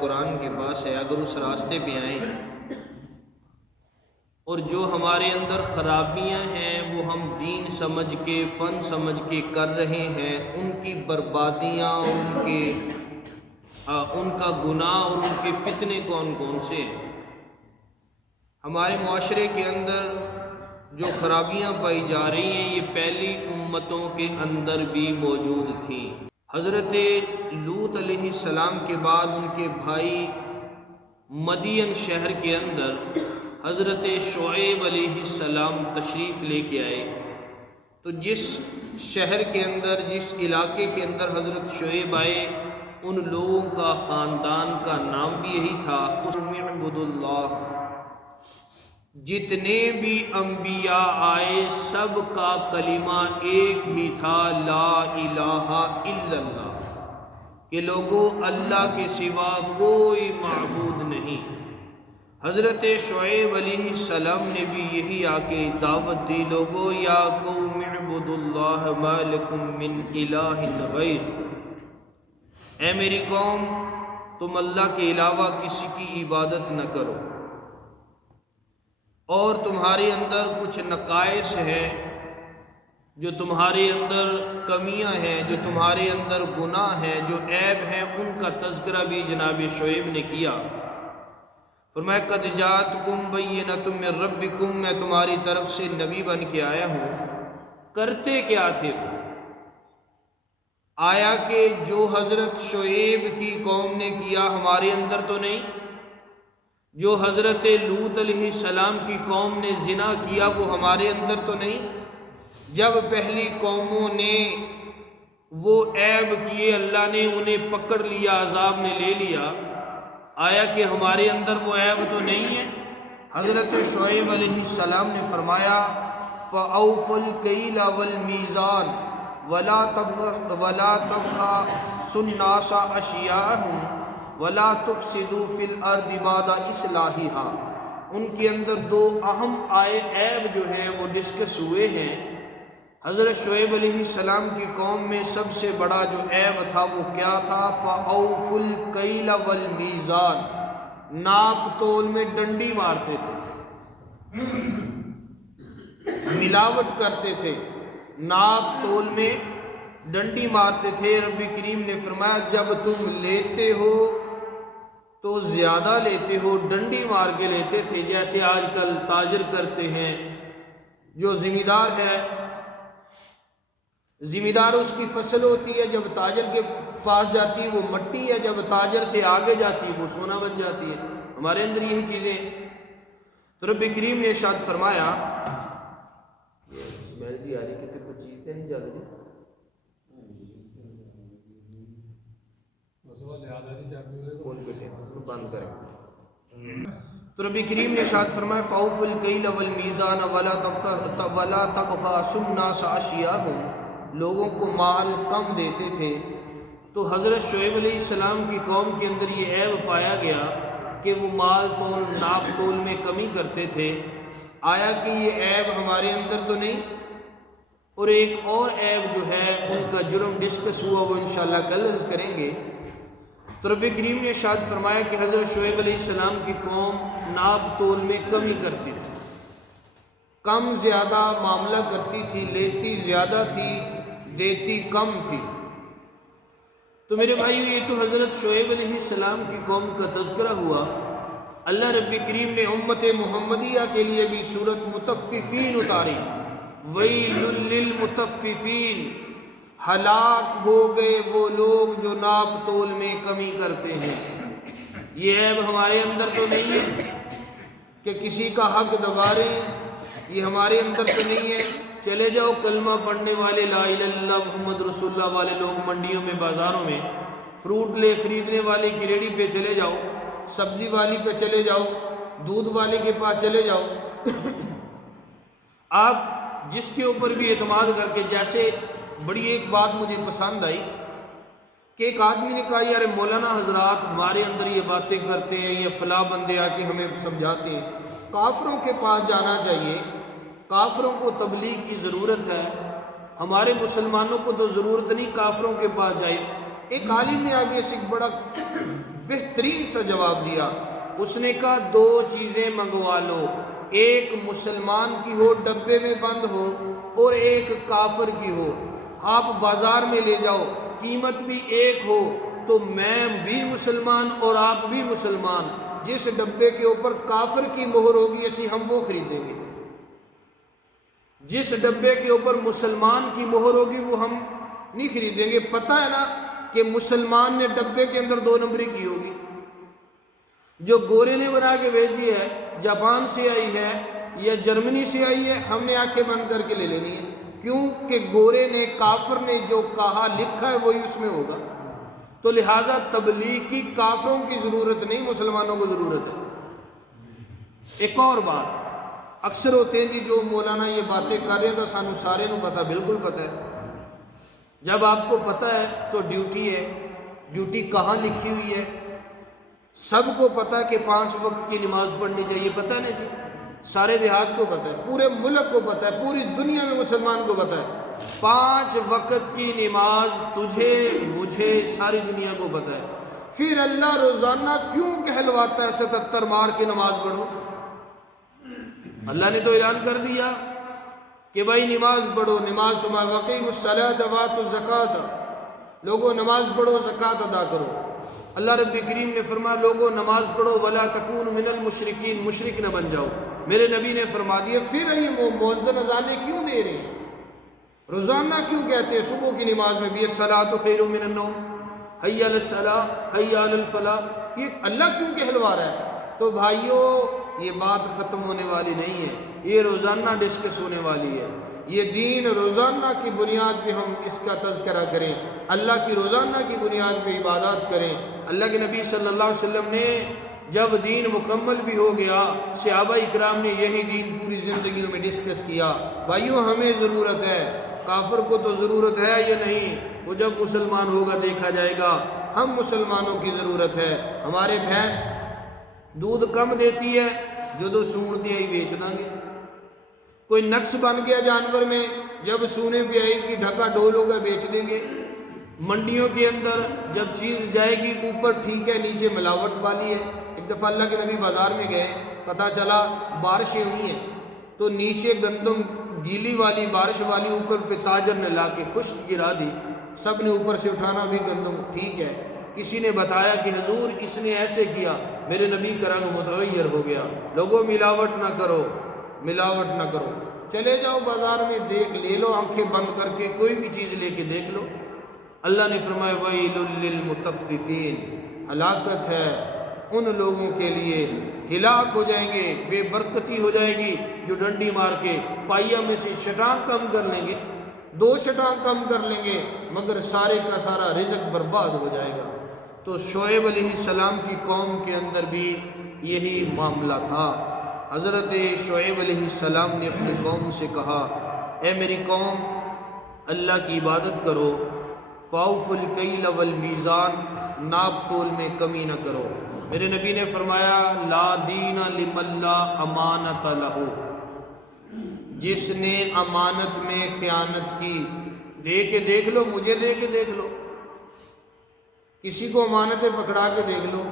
قرآن کے پاس ہے، اگر اس راستے پہ آئیں اور جو ہمارے اندر خرابیاں ہیں وہ ہم دین سمجھ کے فن سمجھ کے کر رہے ہیں، ان کی بربادیاں اور ان کا گناہ اور ان کے فتنے کون کون سے ہیں۔ ہمارے معاشرے کے اندر جو خرابیاں پائی جا رہی ہیں یہ پہلی امتوں کے اندر بھی موجود تھیں۔ حضرت لوط علیہ السلام کے بعد ان کے بھائی مدین شہر کے اندر حضرت شعیب علیہ السلام تشریف لے کے آئے، تو جس شہر کے اندر جس علاقے کے اندر حضرت شعیب آئے ان لوگوں کا خاندان کا نام بھی یہی تھا، اعبدوا اللہ۔ جتنے بھی انبیاء آئے سب کا کلمہ ایک ہی تھا، لا الہ الا اللہ، کہ لوگوں اللہ کے سوا کوئی معبود نہیں۔ حضرت شعیب علیہ السلام نے بھی یہی آ کے دعوت دی، لوگوں یا قوم اعبدوا اللہ ما لکم من الہ غیر، اے میری قوم تم اللہ کے علاوہ کسی کی عبادت نہ کرو، اور تمہارے اندر کچھ نقائص ہیں، جو تمہارے اندر کمیاں ہیں، جو تمہارے اندر گناہ ہیں، جو عیب ہیں، ان کا تذکرہ بھی جناب شعیب نے کیا۔ فرمایا قد جاءتکم بینۃ من ربکم، میں تمہاری طرف سے نبی بن کے آیا ہوں۔ کرتے کیا تھے وہ؟ آیا کہ جو حضرت شعیب کی قوم نے کیا ہمارے اندر تو نہیں، جو حضرت لوط علیہ السلام کی قوم نے زنا کیا وہ ہمارے اندر تو نہیں۔ جب پہلی قوموں نے وہ عیب کیے اللہ نے انہیں پکڑ لیا، عذاب نے لے لیا، آیا کہ ہمارے اندر وہ عیب تو نہیں ہے؟ حضرت شعیب علیہ السلام نے فرمایا فَأَوْفُوا الْكَيْلَ وَالْمِيزَانَ وَلَا تَبْخَسُوا النَّاسَ أَشْيَاءَهُمْ وَلَا تُفْسِدُوا فِي الْأَرْضِ بَعْدَ إِصْلَاحِهَا۔ ان کے اندر دو اہم عیب جو ہیں وہ ڈسکس ہوئے ہیں۔ حضرت شعیب علیہ السلام کی قوم میں سب سے بڑا جو عیب تھا وہ کیا تھا؟ فَأَوْفُوا الْكَيْلَ وَالْمِيزَانَ، ناپ تول میں ڈنڈی مارتے تھے، ملاوٹ کرتے تھے، ناپ تول میں ڈنڈی مارتے تھے۔ رب کریم نے فرمایا جب تم لیتے ہو تو زیادہ لیتے ہو، ڈنڈی مار کے لیتے تھے، جیسے آج کل تاجر کرتے ہیں۔ جو ذمہ دار ہے، ذمہ دار اس کی فصل ہوتی ہے، جب تاجر کے پاس جاتی ہے وہ مٹی ہے، جب تاجر سے آگے جاتی ہے وہ سونا بن جاتی ہے۔ ہمارے اندر یہی چیزیں، تو رب کریم نے ارشاد فرمایا اسمیل جی آ رہی کہ کوئی چیز تو نہیں جل رہی، بند کریں۔ تو رب کریم نے ارشاد فرمایا فَأَوْفُوا الْكَيْلَ وَالْمِيزَانَ وَلَا تَبْخَسُوا النَّاسَ أَشْيَاءَهُمْ، لوگوں کو مال کم دیتے تھے۔ تو حضرت شعیب علیہ السلام کی قوم کے اندر یہ عیب پایا گیا کہ وہ مال تول ناپ تول میں کمی کرتے تھے۔ آیا کہ یہ عیب ہمارے اندر تو نہیں؟ اور ایک اور عیب جو ہے ان کا جرم ڈسکس ہوا، وہ انشاءاللہ کل عرض کریں گے۔ تو رب کریم نے ارشاد فرمایا کہ حضرت شعیب علیہ السلام کی قوم ناپ تول میں کمی کرتی تھی، کم زیادہ معاملہ کرتی تھی، لیتی زیادہ تھی دیتی کم تھی۔ تو میرے بھائیو یہ تو حضرت شعیب علیہ السلام کی قوم کا تذکرہ ہوا۔ اللہ رب کریم نے امت محمدیہ کے لیے بھی سورۃ مطففین اتاری، ویل للمطففین، ہلاک ہو گئے وہ لوگ جو ناپ تول میں کمی کرتے ہیں۔ یہ عیب ہمارے اندر تو نہیں ہے کہ کسی کا حق دباریں، یہ ہمارے اندر تو نہیں ہے۔ چلے جاؤ کلمہ پڑھنے والے لا الہ الا اللہ محمد رسول اللہ والے لوگ منڈیوں میں، بازاروں میں، فروٹ لے خریدنے والے کی ریڑھی پہ چلے جاؤ، سبزی والی پہ چلے جاؤ، دودھ والے کے پاس چلے جاؤ، آپ جس کے اوپر بھی اعتماد کر کے، جیسے بڑی ایک بات مجھے پسند آئی کہ ایک آدمی نے کہا یار مولانا حضرات ہمارے اندر یہ باتیں کرتے ہیں، یہ فلاں بندے آ کے ہمیں سمجھاتے ہیں، کافروں کے پاس جانا چاہیے، کافروں کو تبلیغ کی ضرورت ہے، ہمارے مسلمانوں کو تو ضرورت نہیں کافروں کے پاس جائے۔ ایک عالم نے آگے سے ایک بڑا بہترین سا جواب دیا. اس نے کہا 2 چیزیں منگوا لو، ایک مسلمان کی ہو ڈبے میں بند ہو اور ایک کافر کی ہو. آپ بازار میں لے جاؤ، قیمت بھی ایک ہو تو میں بھی مسلمان اور آپ بھی مسلمان، جس ڈبے کے اوپر کافر کی مہر ہوگی اسی ہم وہ خریدیں گے، جس ڈبے کے اوپر مسلمان کی مہر ہوگی وہ ہم نہیں خریدیں گے. پتہ ہے نا کہ مسلمان نے ڈبے کے اندر 2 نمبری کی ہوگی، جو گورے نے بنا کے بھیجی ہے، جاپان سے آئی ہے یا جرمنی سے آئی ہے، ہم نے آنکھیں بند کر کے لے لینی ہے. کیوں کہ گورے نے، کافر نے جو کہا لکھا ہے وہی اس میں ہوگا. تو لہٰذا تبلیغ کی کافروں کی ضرورت نہیں، مسلمانوں کو ضرورت ہے. ایک اور بات اکثر ہوتے ہیں جی، جو مولانا یہ باتیں کر رہے ہیں تو سانو سارے نو پتہ، بالکل پتہ ہے. جب آپ کو پتہ ہے تو ڈیوٹی ہے. ڈیوٹی کہاں لکھی ہوئی ہے؟ سب کو پتہ ہے کہ 5 وقت کی نماز پڑھنی چاہیے، پتہ نہیں جی؟ سارے دیہات کو پتہ ہے، پورے ملک کو پتہ ہے، پوری دنیا میں مسلمان کو پتہ ہے. 5 وقت کی نماز تجھے، مجھے، ساری دنیا کو پتہ ہے. پھر اللہ روزانہ کیوں کہلواتا ہے 77 مار کی نماز پڑھو؟ اللہ نے تو اعلان کر دیا کہ بھائی نماز پڑھو، نماز تمہارا وقیم الصلاۃ وآتوا الزکوٰۃ، لوگوں نماز پڑھو، زکوٰۃ ادا کرو. اللہ رب کریم نے فرمایا لوگوں نماز پڑھو، ولا تکونوا من المشرکین، مشرک نہ بن جاؤ. میرے نبی نے فرما دیا. پھر یہ وہ مؤذن اذانیں کیوں دے رہے ہیں؟ روزانہ کیوں کہتے ہیں صبح کی نماز میں بھی الصلاۃ خیر من النوم، حی علی الصلاۃ، حی علی الفلاح؟ یہ اللہ کیوں کہلوا رہا ہے؟ تو بھائیوں یہ بات ختم ہونے والی نہیں ہے، یہ روزانہ ڈسکس ہونے والی ہے. یہ دین روزانہ کی بنیاد پہ ہم اس کا تذکرہ کریں، اللہ کی روزانہ کی بنیاد پہ عبادات کریں. اللہ کے نبی صلی اللہ علیہ وسلم نے جب دین مکمل بھی ہو گیا، صحابہ اکرام نے یہی دین پوری زندگیوں میں ڈسکس کیا. بھائیوں ہمیں ضرورت ہے، کافر کو تو ضرورت ہے یا نہیں؟ وہ جب مسلمان ہوگا دیکھا جائے گا. ہم مسلمانوں کی ضرورت ہے. ہمارے بھینس دودھ کم دیتی ہے، جو 2 سون دیا ہی بیچ دیں گے. کوئی نقص بن گیا جانور میں، جب سونے پہ آئے گی ڈھکا ڈول ہوگا بیچ دیں گے. منڈیوں کے اندر جب چیز جائے گی اوپر ٹھیک ہے نیچے ملاوٹ والی ہے. ایک دفعہ اللہ کے نبی بازار میں گئے، پتہ چلا بارشیں ہوئی ہیں تو نیچے گندم گیلی والی، بارش والی اوپر پہ تاجر نے لا کے خشک گرا دی. سب نے اوپر سے اٹھانا بھی گندم ٹھیک ہے. کسی نے بتایا کہ حضور اس نے ایسے کیا. میرے نبی کا رنگ متغیر ہو گیا. لوگوں ملاوٹ نہ کرو، ملاوٹ نہ کرو. چلے جاؤ بازار میں دیکھ لے لو، آنکھیں بند کر کے کوئی بھی چیز لے کے دیکھ لو. اللہ نے فرمایا وَيْلٌ لِّلْمُطَفِّفِينَ، ہلاکت ہے ان لوگوں کے لیے، ہلاک ہو جائیں گے، بے برکتی ہو جائے گی، جو ڈنڈی مار کے پائیا میں سے شٹان کم کر لیں گے، 2 شٹان کم کر لیں گے، مگر سارے کا سارا رزق برباد ہو جائے گا. تو شعیب علیہ السلام کی قوم کے اندر بھی یہی معاملہ تھا. حضرت شعیب علیہ السلام نے اپنی قوم سے کہا اے میری قوم، اللہ کی عبادت کرو، فاوفوا الکیل والمیزان، ناپ تول میں کمی نہ کرو. میرے نبی نے فرمایا لا دین لمن لا امانت لہ، جس نے امانت میں خیانت کی، دے کے دیکھ لو، مجھے دے کے دیکھ لو، کسی کو امانتیں پکڑا کے دیکھ لو،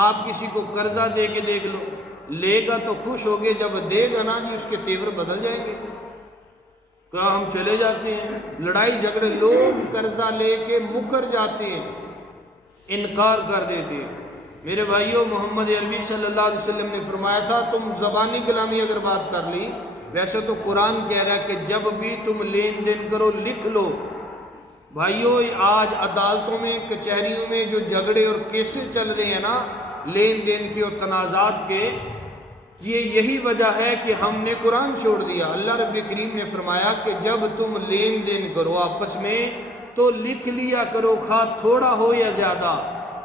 آپ کسی کو قرضہ دے کے دیکھ لو، لے گا تو خوش ہوگے، جب دے گا نا جی اس کے تیور بدل جائیں گے. کہاں ہم چلے جاتے ہیں لڑائی جھگڑے، لوگ قرضہ لے کے مکر جاتے ہیں، انکار کر دیتے ہیں. میرے بھائیوں محمد عربی صلی اللہ علیہ وسلم نے فرمایا تھا تم زبانی کلامی اگر بات کر لی، ویسے تو قرآن کہہ رہا ہے کہ جب بھی تم لین دین کرو لکھ لو. بھائیوں آج عدالتوں میں کچہریوں میں جو جھگڑے اور کیسز چل رہے ہیں نا لین دین کے اور تنازعات کے، یہی وجہ ہے کہ ہم نے قرآن چھوڑ دیا. اللہ رب کریم نے فرمایا کہ جب تم لین دین کرو آپس میں تو لکھ لیا کرو، خواہ تھوڑا ہو یا زیادہ.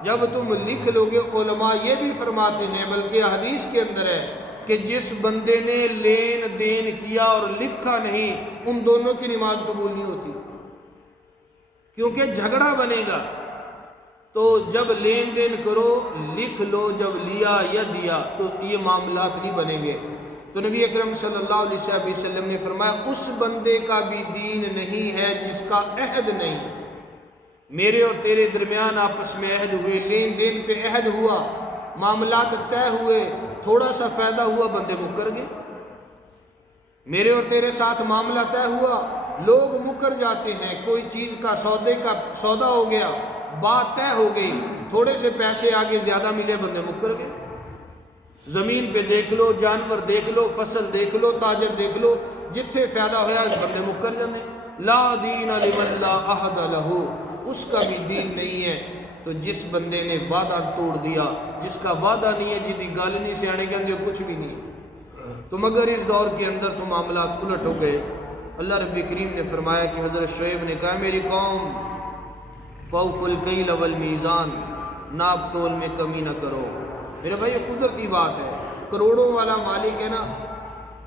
جب تم لکھ لو گے، علماء یہ بھی فرماتے ہیں بلکہ حدیث کے اندر ہے کہ جس بندے نے لین دین کیا اور لکھا نہیں، ان دونوں کی نماز قبول نہیں ہوتی، کیونکہ جھگڑا بنے گا. تو جب لین دین کرو لکھ لو، جب لیا یا دیا تو یہ معاملات نہیں بنیں گے. تو نبی اکرم صلی اللہ علیہ وسلم نے فرمایا اس بندے کا بھی دین نہیں ہے جس کا عہد نہیں. میرے اور تیرے درمیان آپس میں عہد ہوئے، لین دین پہ عہد ہوا، معاملات طے ہوئے، تھوڑا سا فائدہ ہوا، بندے مکر گئے۔ میرے اور تیرے ساتھ معاملہ طے ہوا، لوگ مکر جاتے ہیں۔ کوئی چیز کا سودا ہو گیا، بات طے ہو گئی، تھوڑے سے پیسے آگے زیادہ ملے، بندے مکر گئے۔ زمین پہ دیکھ لو، جانور دیکھ لو، فصل دیکھ لو، تاجر دیکھ لو، جتنے فائدہ ہویا بندے مکر جانے۔ لا دین لمن لا عہد لہ، اس کا بھی دین نہیں ہے تو جس بندے نے وعدہ توڑ دیا، جس کا وعدہ نہیں ہے، جدی گل نہیں سیانے کے اندر کچھ بھی نہیں۔ تو مگر اس دور کے اندر تو معاملات الٹ ہو گئے۔ اللہ رب کریم نے فرمایا کہ حضرت شعیب نے کہا میری قوم فوف الکیل والمیزان، ناپ تول میں کمی نہ کرو۔ میرے بھائی یہ قدرتی بات ہے، کروڑوں والا مالک ہے نا،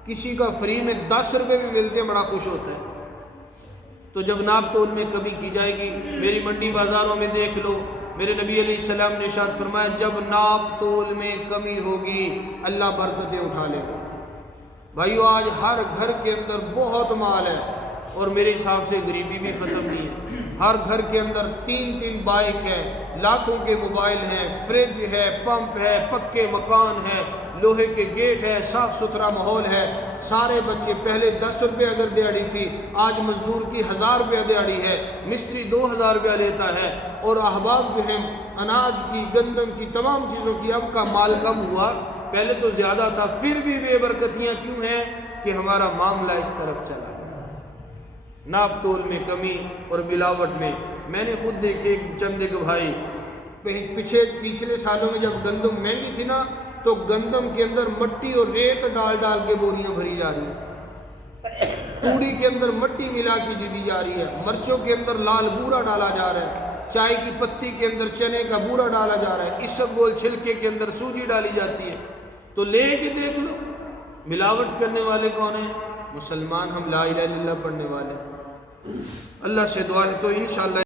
کسی کا فری میں 10 روپے بھی ملتے ہیں بڑا خوش ہوتا ہے۔ تو جب ناپ تول میں کمی کی جائے گی، میری منڈی بازاروں میں دیکھ لو، میرے نبی علیہ السلام نے ارشاد فرمایا جب ناپ تول میں کمی ہوگی اللہ برکتیں اٹھا لے گا۔ بھائیو آج ہر گھر کے اندر بہت مال ہے اور میرے حساب سے غریبی بھی ختم نہیں ہے۔ ہر گھر کے اندر 3 بائک ہے، لاکھوں کے موبائل ہیں، فریج ہے، پمپ ہے، پکے مکان ہے، لوہے کے گیٹ ہے، صاف ستھرا ماحول ہے۔ سارے بچے پہلے 10 روپے اگر دیہڑی تھی، آج مزدور کی 1000 روپے دیہڑی ہے، مستری 2000 روپیہ لیتا ہے، اور احباب جو ہیں اناج کی، گندم کی، تمام چیزوں کی اب کا مال کم ہوا، پہلے تو زیادہ تھا، پھر بھی بے برکتیاں کیوں ہیں کہ ہمارا معاملہ اس طرف چلا گیا، ناپ تول میں کمی اور ملاوٹ میں۔ میں نے خود دیکھے چند ایک بھائی پچھلے سالوں میں جب گندم مہنگی تھی نا، تو گندم کے اندر مٹی اور ریت ڈال ڈال کے بوریاں بھری جا رہی ہیں، پوڑی کے اندر مٹی ملا کے دی جا رہی ہے، مرچوں کے اندر لال بورا ڈالا جا رہا ہے، چائے کی پتی کے اندر چنے کا بورا ڈالا جا رہا ہے، اسبگول چھلکے کے اندر سوجی ڈالی جاتی ہے۔ تو لے کے دیکھ لو، ملاوٹ کرنے والے کون ہیں؟ مسلمان ہم لا الہ الا اللہ پڑھنے والے۔ اللہ سے دعا ہے تو انشاءاللہ